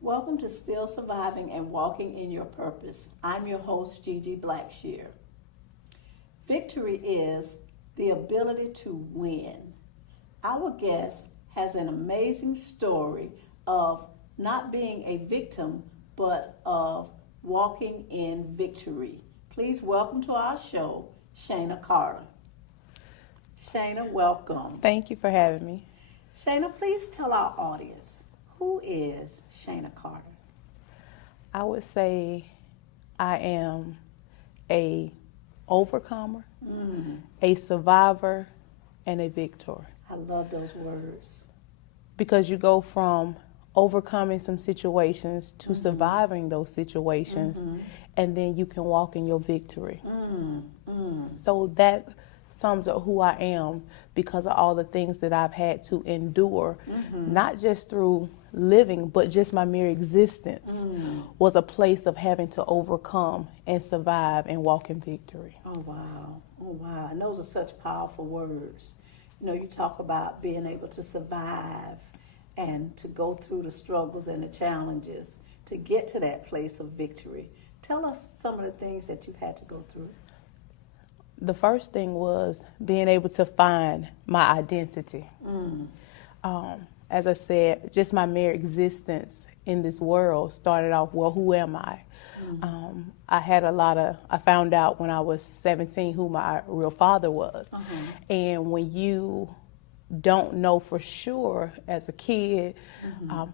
Welcome to Still Surviving and Walking in Your Purpose. I'm your host, Gigi Blackshear. Victory is the ability to win. Our guest has an amazing story of not being a victim, but of walking in victory. Please welcome to our show, Shanna Carter. Shanna, welcome. Thank you for having me. Shanna, please tell our audience, who is Shanna Carter? I would say I am a overcomer, a survivor, and a victor. I love those words. Because you go from overcoming some situations to surviving those situations, and then you can walk in your victory. So that sums up who I am because of all the things that I've had to endure, not just through living, but just my mere existence was a place of having to overcome and survive and walk in victory. Oh, wow. Oh, wow. And those are such powerful words. You know, you talk about being able to survive and to go through the struggles and the challenges to get to that place of victory. Tell us some of the things that you've had to go through. The first thing was being able to find my identity. As I said, just my mere existence in this world started off, well, who am I? I found out when I was 17 who my real father was. And when you don't know for sure as a kid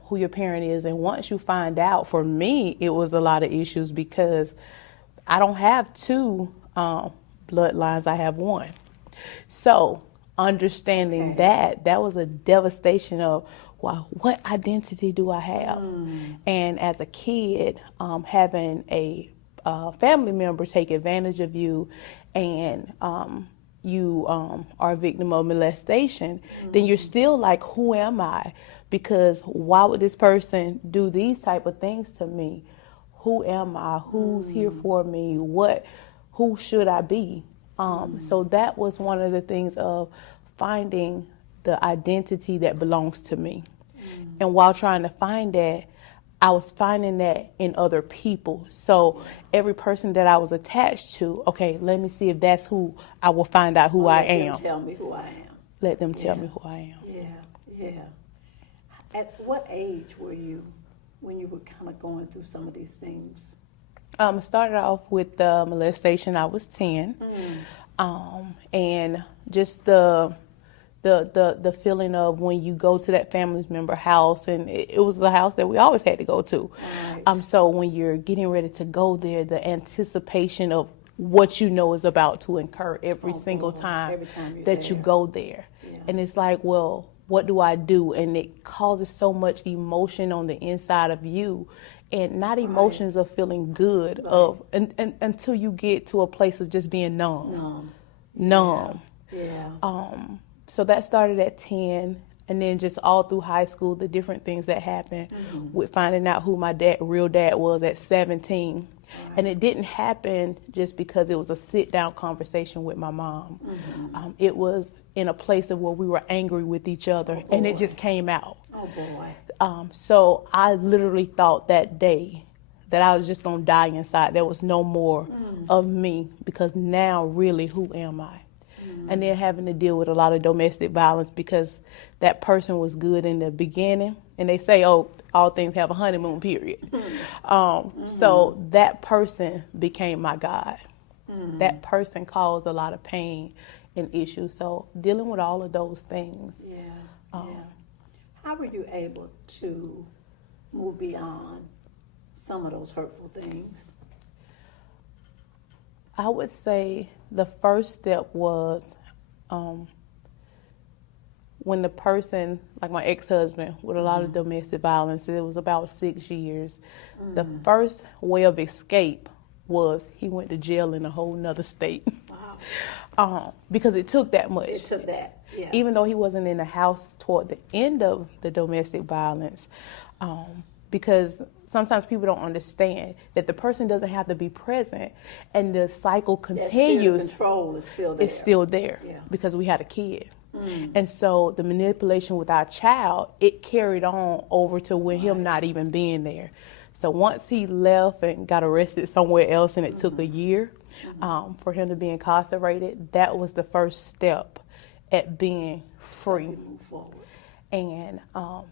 who your parent is, and once you find out, for me, it was a lot of issues because I don't have two bloodlines, I have one. So understanding that was a devastation of, wow, what identity do I have? And as a kid, having a family member take advantage of you and you are a victim of molestation, then you're still like, who am I? Because why would this person do these type of things to me? Who am I? Who's here for me? Who should I be? So that was one of the things of finding the identity that belongs to me. And while trying to find that, I was finding that in other people. So every person that I was attached to, okay, let me see if that's who I will find out who I am. Let them tell me who I am. Let them tell me who I am. Yeah. At what age were you when you were kind of going through some of these things? Started off with the molestation. I was 10, and just the feeling of when you go to that family member house, and it was the house that we always had to go to. Right. So when you're getting ready to go there, the anticipation of what you know is about to incur every single time that you go there, and it's like, well, what do I do? And it causes so much emotion on the inside of you. And not emotions of feeling good until you get to a place of just being numb. So that started at 10, and then just all through high school, the different things that happened with finding out who my real dad was at 17. And it didn't happen just because it was a sit-down conversation with my mom. It was in a place of where we were angry with each other, and it just came out. Oh, boy. So I literally thought that day that I was just going to die inside. There was no more of me, because now really, who am I? And then having to deal with a lot of domestic violence because that person was good in the beginning. And they say, oh, all things have a honeymoon period. So that person became my God. That person caused a lot of pain and issues. So dealing with all of those things. How were you able to move beyond some of those hurtful things? I would say the first step was when the person, like my ex-husband, with a lot of domestic violence, it was about 6 years. The first way of escape was he went to jail in a whole nother state. Wow. Because it took that much. It took that, yeah. Even though he wasn't in the house toward the end of the domestic violence, because sometimes people don't understand that the person doesn't have to be present, and the cycle continues. That control is still there. It's still there, yeah. Because we had a kid. And so the manipulation with our child, it carried on over to when him not even being there. So once he left and got arrested somewhere else, and it took a year for him to be incarcerated, that was the first step at being free. Move forward. And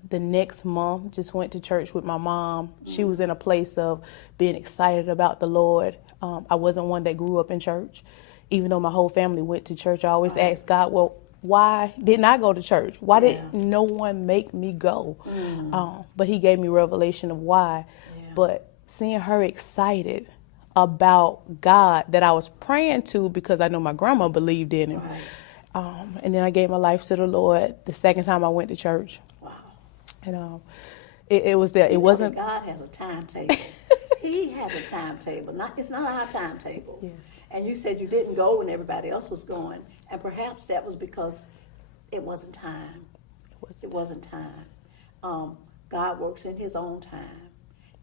the next month, just went to church with my mom. She was in a place of being excited about the Lord. I wasn't one that grew up in church. Even though my whole family went to church, I always asked God, well, why didn't I go to church? Why did no one make me go? But he gave me revelation of why. But seeing her excited about God that I was praying to, because I know my grandma believed in him. And then I gave my life to the Lord the second time I went to church. Wow. And it was there. It wasn't. God has a timetable. He has a timetable. It's not our timetable. Yes. And you said you didn't go when everybody else was going, and perhaps that was because it wasn't time. It wasn't time. God works in his own time,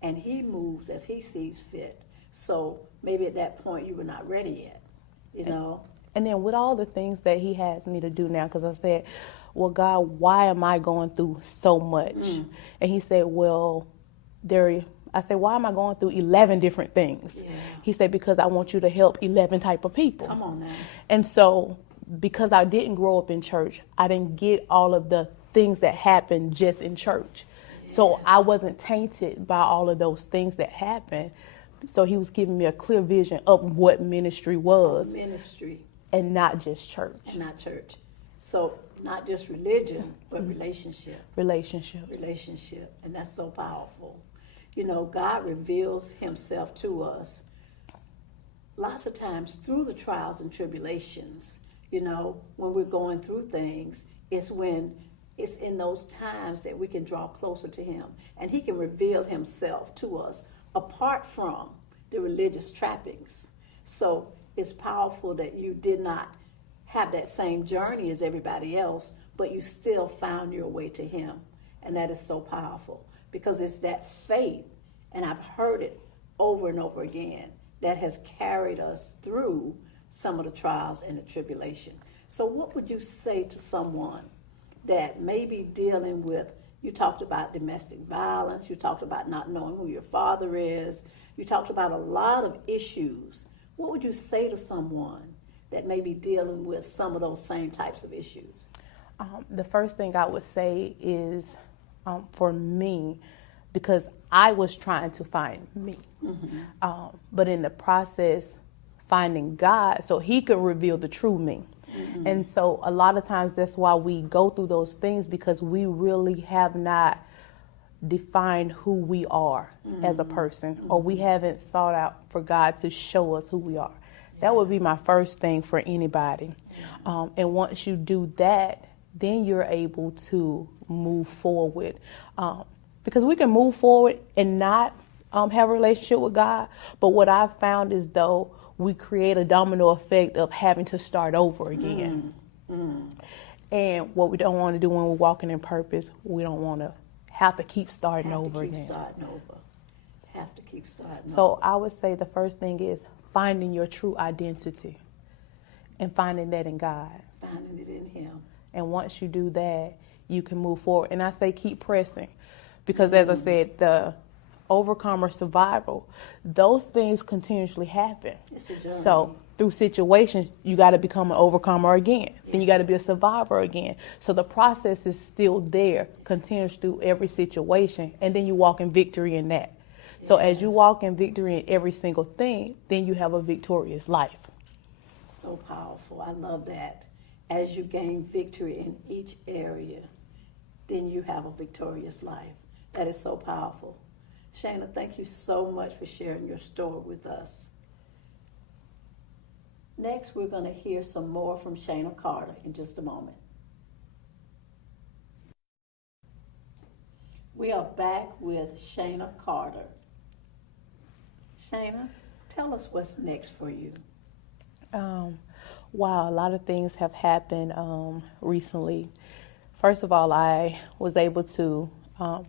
and he moves as he sees fit. So maybe at that point you were not ready yet, you know. And then with all the things that he has me to do now, because I said, well, God, why am I going through so much? And he said, well, I said, why am I going through 11 different things? Yeah. He said, because I want you to help 11 type of people. Come on now. And so because I didn't grow up in church, I didn't get all of the things that happened just in church. Yes. So I wasn't tainted by all of those things that happened. So he was giving me a clear vision of what ministry was. Ministry. And not just church. And not church. So not just religion, but relationship. Relationship. And that's so powerful. You know, God reveals himself to us lots of times through the trials and tribulations. You know, when we're going through things, it's in those times that we can draw closer to him. And he can reveal himself to us apart from the religious trappings. So it's powerful that you did not have that same journey as everybody else, but you still found your way to him. And that is so powerful because it's that faith, and I've heard it over and over again, that has carried us through some of the trials and the tribulation. So what would you say to someone that may be dealing with, you talked about domestic violence, you talked about not knowing who your father is, you talked about a lot of issues. What would you say to someone that may be dealing with some of those same types of issues? The first thing I would say is, for me, because I was trying to find me, but in the process, finding God so he could reveal the true me. And so a lot of times that's why we go through those things, because we really have not defined who we are as a person, or we haven't sought out for God to show us who we are. That would be my first thing for anybody. And once you do that, then you're able to move forward. Because we can move forward and not have a relationship with God. But what I've found is, though, we create a domino effect of having to start over again. And what we don't want to do when we're walking in purpose, we don't want to have to keep starting over again. Have to keep starting over. So I would say the first thing is finding your true identity and finding that in God. Finding it in him. And once you do that, you can move forward. And I say keep pressing, because as I said, the overcomer survival, those things continuously happen. It's a journey. So through situations, you got to become an overcomer again. Then you got to be a survivor again. So the process is still there, continues through every situation, and then you walk in victory in that. So as you walk in victory in every single thing, then you have a victorious life. So powerful. I love that. As you gain victory in each area, then you have a victorious life. That is so powerful. Shanna, thank you so much for sharing your story with us. Next, we're going to hear some more from Shanna Carter in just a moment. We are back with Shanna Carter. Shanna, tell us what's next for you. Wow, a lot of things have happened recently. First of all, I was able to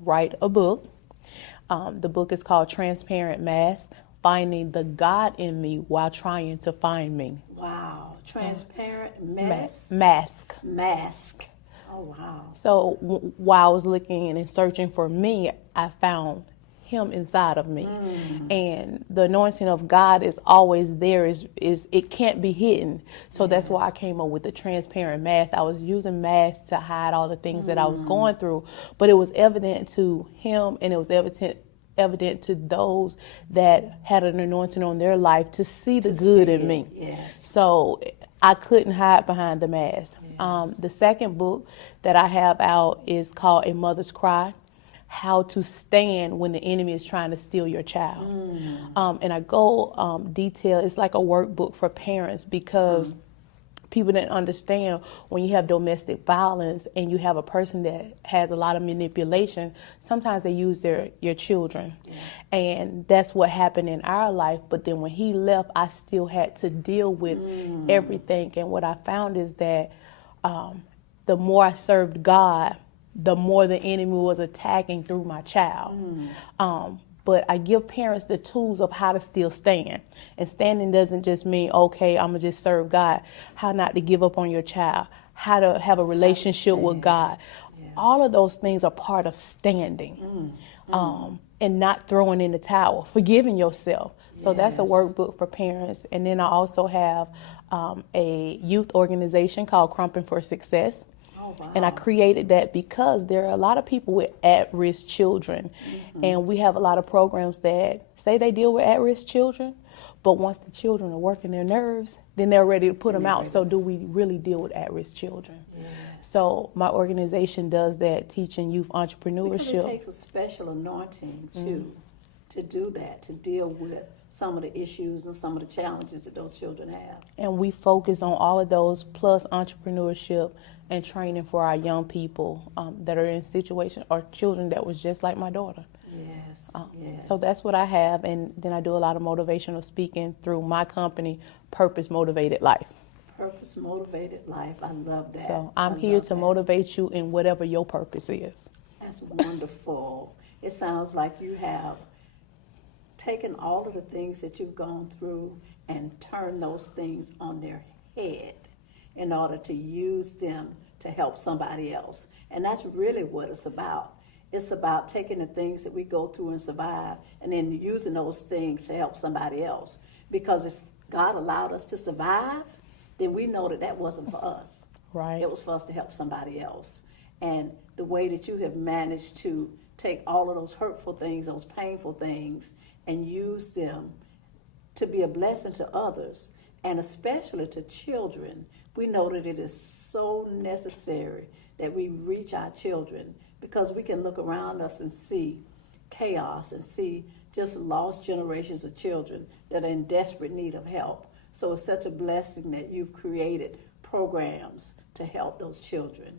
write a book. The book is called Transparent Mask, Finding the God in Me While Trying to Find Me. Wow, transparent mask? Mask. Oh, wow. So while I was looking and searching for me, I found him inside of me. And the anointing of God is always there, is it can't be hidden. So that's why I came up with the transparent mask. I was using masks to hide all the things that I was going through, but it was evident to him, and it was evident to those that had an anointing on their life to see the good in me. Yes. So I couldn't hide behind the mask. Yes. The second book that I have out is called A Mother's Cry: How to Stand When the Enemy is Trying to Steal Your Child. And I go detail, it's like a workbook for parents, because people didn't understand when you have domestic violence and you have a person that has a lot of manipulation, sometimes they use your children. And that's what happened in our life. But then when he left, I still had to deal with everything. And what I found is that the more I served God, the more the enemy was attacking through my child. But I give parents the tools of how to still stand. And standing doesn't just mean, okay, I'm going to just serve God. How not to give up on your child. How to have a relationship with God. Yeah. All of those things are part of standing. And not throwing in the towel. Forgiving yourself. So that's a workbook for parents. And then I also have a youth organization called Crumping for Success. Wow. And I created that because there are a lot of people with at-risk children. And we have a lot of programs that say they deal with at-risk children, but once the children are working their nerves, then they're ready to put them out. So do we really deal with at-risk children? Yes. So my organization does that, teaching youth entrepreneurship. Because it takes a special anointing, too, to do that, to deal with some of the issues and some of the challenges that those children have. And we focus on all of those, plus entrepreneurship and training for our young people that are in situations, or children that was just like my daughter. Yes, So that's what I have, and then I do a lot of motivational speaking through my company, Purpose Motivated Life. Purpose Motivated Life, I love that. So I'm here to motivate you in whatever your purpose is. That's wonderful. It sounds like you have taken all of the things that you've gone through and turned those things on their head in order to use them to help somebody else. And that's really what it's about. It's about taking the things that we go through and survive and then using those things to help somebody else. Because if God allowed us to survive, then we know that that wasn't for us. Right. It was for us to help somebody else. And the way that you have managed to take all of those hurtful things, those painful things, and use them to be a blessing to others, and especially to children. We know that it is so necessary that we reach our children, because we can look around us and see chaos and see just lost generations of children that are in desperate need of help. So it's such a blessing that you've created programs to help those children.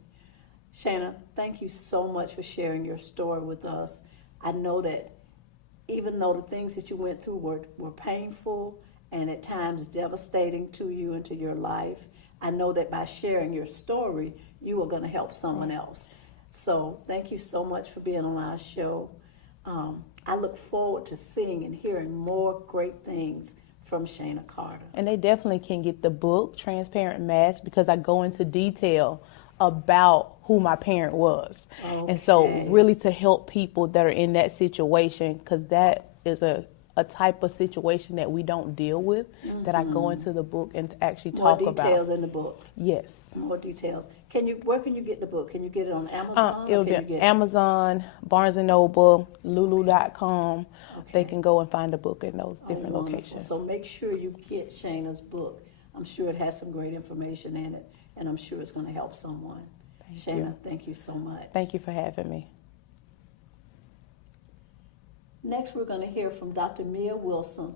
Shanna, thank you so much for sharing your story with us. I know that even though the things that you went through were painful and at times devastating to you and to your life, I know that by sharing your story, you are going to help someone else. So thank you so much for being on our show. I look forward to seeing and hearing more great things from Shanna Carter. And they definitely can get the book, Transparent Mask, because I go into detail about who my parent was. Okay. And so really to help people that are in that situation, because that is a type of situation that we don't deal with, that I go into the book and actually talk about. More details in the book. Yes. More details. Where can you get the book? Can you get it on Amazon? It'll be Amazon, Barnes & Noble, Lulu.com. Okay. They can go and find the book in those different locations. So make sure you get Shanna's book. I'm sure it has some great information in it, and I'm sure it's going to help someone. Shanna, thank you so much. Thank you for having me. Next, we're going to hear from Dr. Mia Wilson